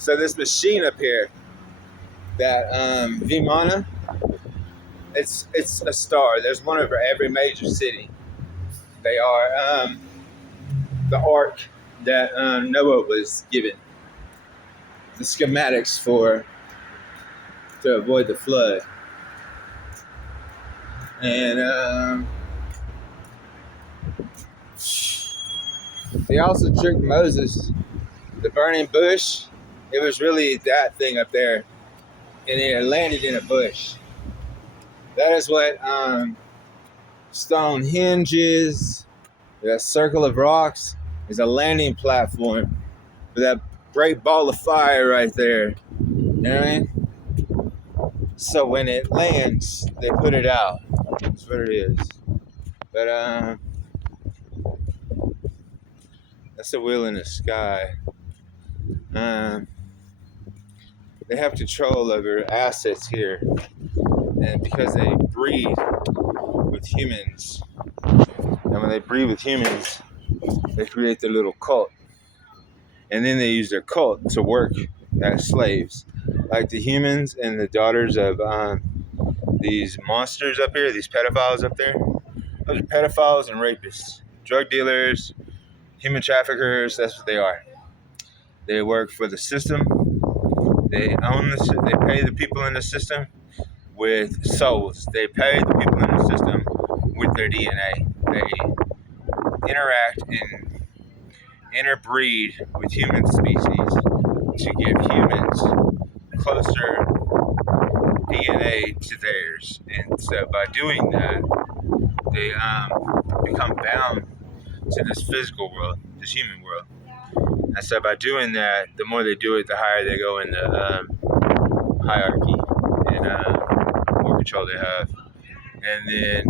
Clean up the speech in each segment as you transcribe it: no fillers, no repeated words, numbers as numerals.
So this machine up here, that Vimana, it's a star. There's one over every major city. They are the ark that Noah was given, the schematics to avoid the flood. And they also tricked Moses. The burning bush, it was really that thing up there, and it landed in a bush. That is what Stonehenge is. That circle of rocks is a landing platform for that great ball of fire right there. You know what I mean? So when it lands, they put it out. That's what it is. But that's a wheel in the sky. They have control over assets here, and because they breed with humans, and when they breed with humans, they create their little cult, and then they use their cult to work as slaves, like the humans and the daughters of these monsters up here, these pedophiles up there. Those are pedophiles and rapists, drug dealers, human traffickers. That's what they are. They work for the system. They own they pay the people in the system with souls. They pay the people in the system with their DNA. They interact and interbreed with human species to give humans closer DNA to theirs. And so by doing that, they become bound to this physical world, this human world. And so by doing that, the more they do it, the higher they go in the hierarchy and more control they have. And then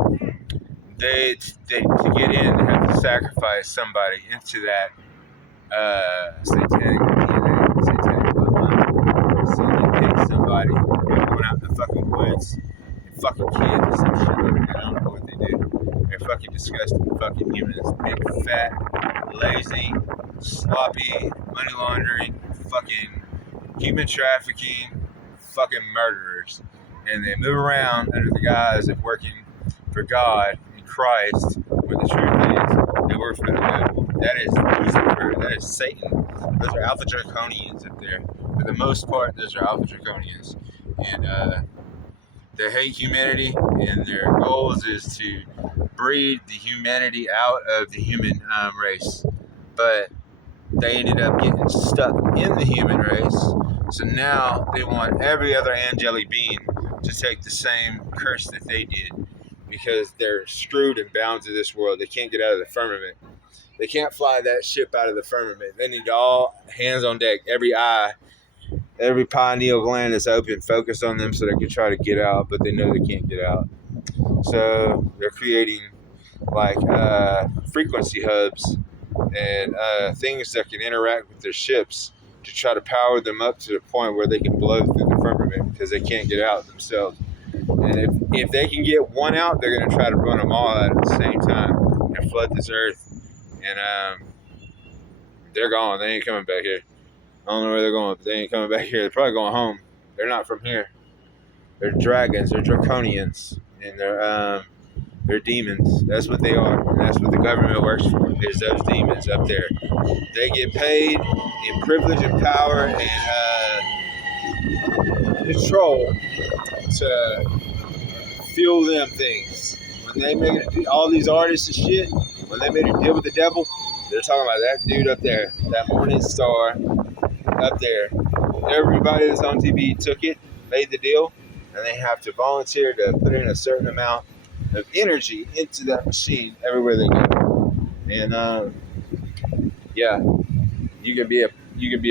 they to get in, they have to sacrifice somebody into that satanic DNA, satanic bloodline. So they pick somebody, they're going out in the fucking woods and fucking kids and some shit like that. I don't know what they do. They're fucking disgusting fucking humans. Big, fat, lazy, sloppy, money laundering, fucking human trafficking, fucking murderers. And they move around under the guise of working for God and Christ, where the truth is they work for the devil. That is Lucifer, that is Satan. Those are Alpha Draconians up there. For the most part, those are Alpha Draconians. And they hate humanity, and their goals is to breed the humanity out of the human race. But they ended up getting stuck in the human race. So now they want every other angelic being to take the same curse that they did, because they're screwed and bound to this world. They can't get out of the firmament. They can't fly that ship out of the firmament. They need all hands on deck, every eye, every pineal gland is open, focused on them so they can try to get out, but they know they can't get out. So they're creating like frequency hubs and things that can interact with their ships to try to power them up to the point where they can blow through the firmament, because they can't get out themselves. And if they can get one out, they're going to try to run them all out at the same time and flood this earth. And they're gone. They ain't coming back here. I don't know where they're going, but they ain't coming back here. They're probably going home. They're not from here. They're dragons. They're draconians. And they're demons. That's what they are. And that's what the government works for, is those demons up there. They get paid in privilege and power and control to fuel them things. When they make it, all these artists and shit, when they made a deal with the devil, they're talking about that dude up there, that morning star up there. Everybody that's on TV took it, made the deal, and they have to volunteer to put in a certain amount of energy into that machine everywhere they go. And yeah, you can be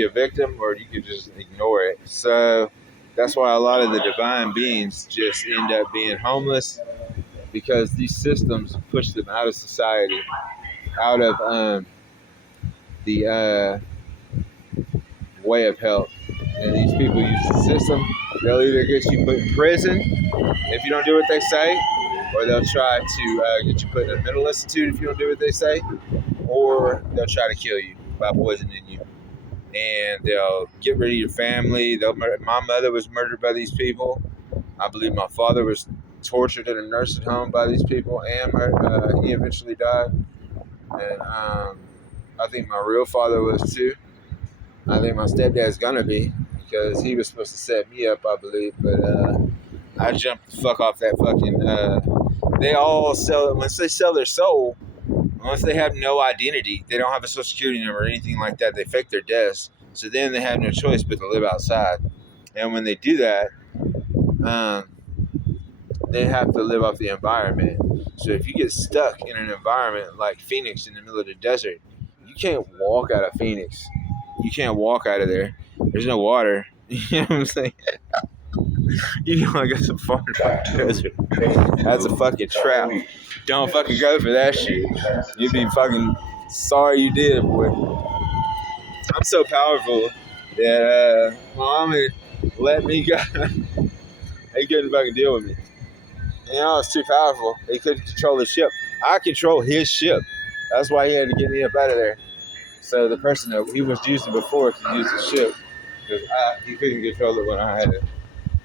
a victim, or you can just ignore it. So that's why a lot of the divine beings just end up being homeless, because these systems push them out of society, out of the way of health. And these people use the system. They'll either get you put in prison if you don't do what they say, or they'll try to get you put in a mental institute if you don't do what they say, or they'll try to kill you by poisoning you. and they'll get rid of your family. My mother was murdered by these people. I believe my father was tortured in a nursing home by these people, and he eventually died. And I think my real father was too. I think my stepdad's gonna be, because he was supposed to set me up, I believe, but I jumped the fuck off that fucking. They all sell, once they sell their soul, once they have no identity, they don't have a social security number or anything like that. They fake their deaths, so then they have no choice but to live outside. And when they do that, um, they have to live off the environment. So if you get stuck in an environment like Phoenix in the middle of the desert, you can't walk out of Phoenix. You can't walk out of there. There's no water. You know what I'm saying? You gotta go so far to the desert. That's a fucking trap. Don't fucking go for that shit. You'd be fucking sorry you did, boy. I'm so powerful that my mama let me go. They couldn't fucking deal with me. You know, it's too powerful. He couldn't control the ship. I control his ship. That's why he had to get me up out of there. So the person that he was using before could use the ship, because he couldn't control it when I had it.